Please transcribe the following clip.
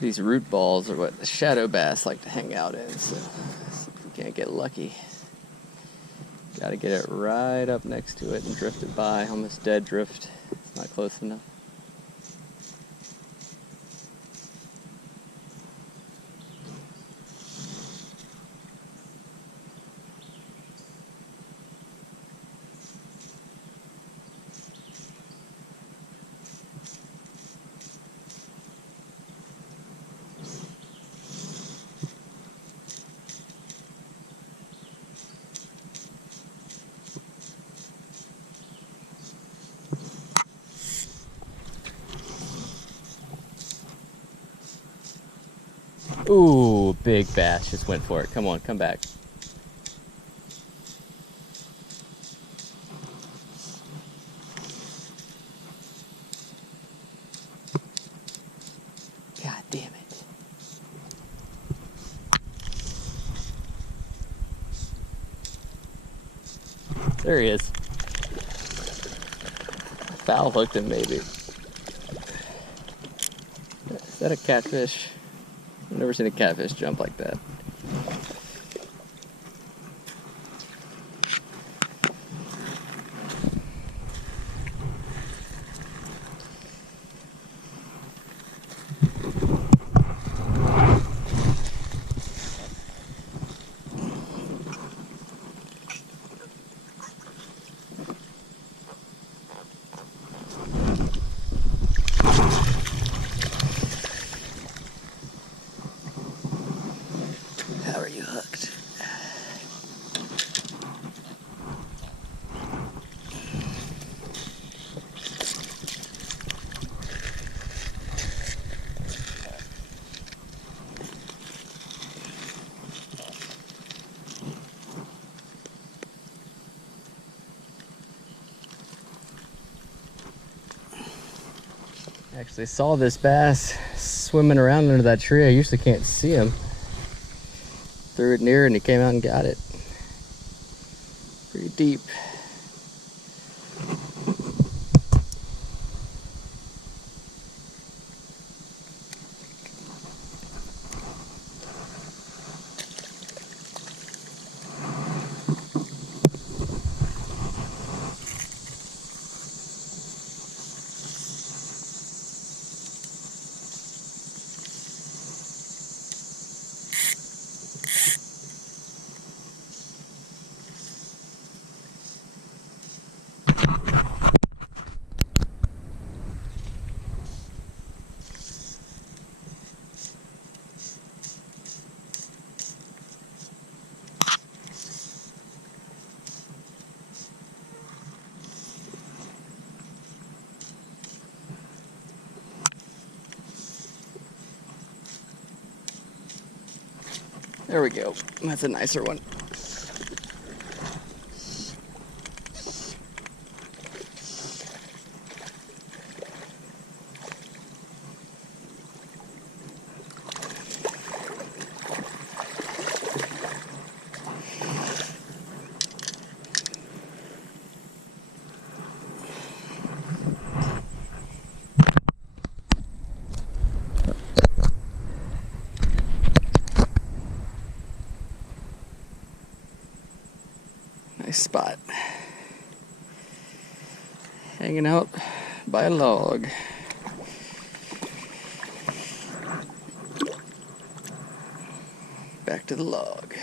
These root balls are what the shadow bass like to hang out in, so you can't get lucky. Gotta get it right up next to it and drift it by. Almost dead drift. It's not close enough. Ooh, big bass just went for it. Come on, come back. God damn it. There he is. Foul hooked him, maybe. Is that a catfish? I've never seen a catfish jump like that. How are you hooked? Actually saw this bass swimming around under that tree. I usually can't see him. Threw it near and he came out and got it. Pretty deep. There we go. That's a nicer one. Nice spot. Hanging out by a log. Back to the log.